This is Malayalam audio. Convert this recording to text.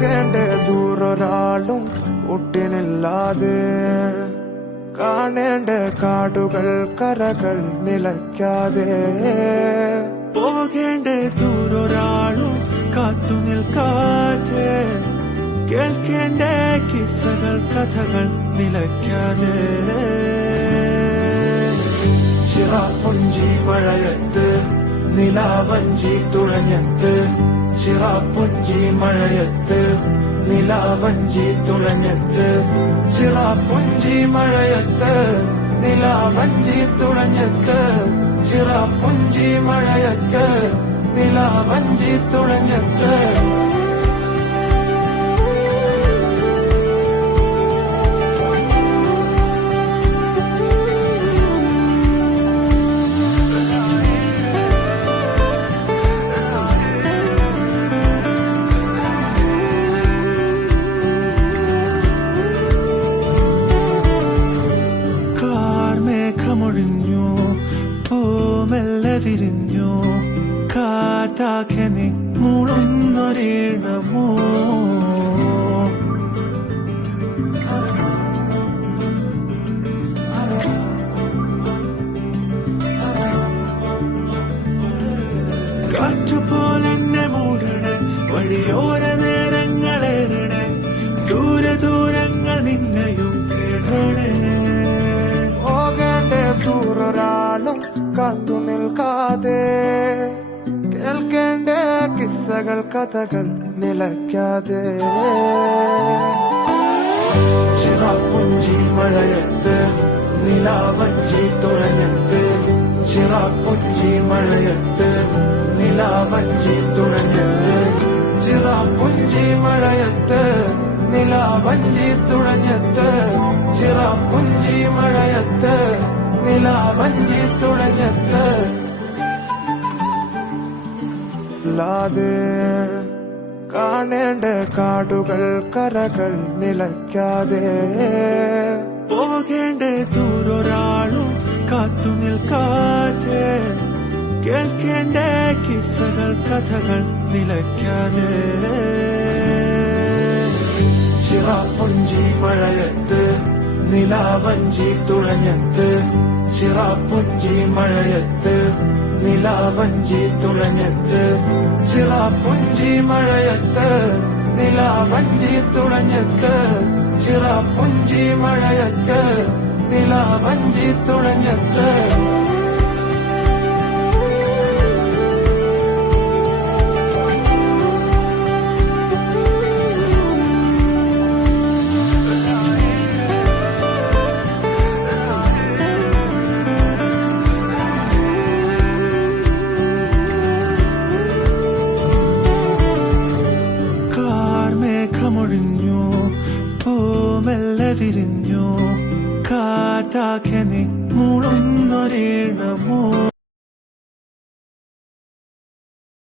പോകേണ്ട ദൂരൊരാളും ഒട്ടിനില്ലാതെ കാണേണ്ട കാടുകൾ കരകൾ നിലയ്ക്കാതെ പോകേണ്ട ദൂരൊരാളും കാത്തു നിൽക്കാതെ കേൾക്കേണ്ട കിസ്സകൾ കഥകൾ നിലയ്ക്കാതെ ചിറാപ്പുഞ്ചി മഴയത്ത് നിലാവഞ്ചി തുഴഞ്ഞത്ത് ചിറാപ്പുഞ്ചി മഴയത്ത് നിലാവഞ്ചി തുഴഞ്ഞത്ത് ചിറാപ്പുഞ്ചി മഴയത്ത് നിലാവഞ്ചി തുഴഞ്ഞത്ത് ചിറാപ്പുഞ്ചി മഴയത്ത് നിലാവഞ്ചി തുഴഞ്ഞത്ത് മേഘമൊഴിഞ്ഞു പൂമെല്ലെ വിരിഞ്ഞു കാറ്റാകെ നീ മൂളുന്നൊരീണമോ കാറ്റുപോലെന്നെ മൂടണേ വഴിയോര നേരങ്ങളേറണേ ദൂരെ ദൂരങ്ങൾ നിന്നെയും കേടണേ ദൂരൊരാളും കാത്തു നിൽക്കാതെ കേൾക്കേണ്ട കിസ്സകൾ കഥകൾ നിലയ്ക്കാതെ ചിറാപ്പുഞ്ചി മഴയത്ത് നിലാവഞ്ചി തുഴഞ്ഞത്ത് ചിറാപ്പുഞ്ചി മഴയത്ത് നിലാവഞ്ചി തുഴഞ്ഞത്ത് ചിറാപ്പുഞ്ചി മഴയത്ത് നിലാവഞ്ചി തുഴഞ്ഞത്ത് ചിറാപ്പുഞ്ചി മഴയത്ത് നിലാവഞ്ചി തുഴഞ്ഞത്ത് ലാതെ കാണേണ്ട കാടുകൾ കരകൾ നിലയ്ക്കാതെ പോകേണ്ട ദൂരൊരാളും കാത്തു നിൽക്കാതെ കേൾക്കേണ്ട കിസ്സകൾ കഥകൾ നിലയ്ക്കാതെ ചിറാപ്പുഞ്ചി മഴയത്ത് നിലാവഞ്ചി തുഴഞ്ഞത്ത് ചിറാപ്പുഞ്ചി മഴയത്ത് നിലാവഞ്ചി തുഴഞ്ഞത്ത് ചിറാപ്പുഞ്ചി മഴയത്ത് നിലാവഞ്ചി തുഴഞ്ഞത്ത് ചിറാപ്പുഞ്ചി മഴയത്ത് നിലാവഞ്ചി തുഴഞ്ഞത്ത് മേഘമൊഴിഞ്ഞു പൂമെല്ലെ വിരിഞ്ഞു കാറ്റാകെ നീ മൂളുന്നൊരീണമോ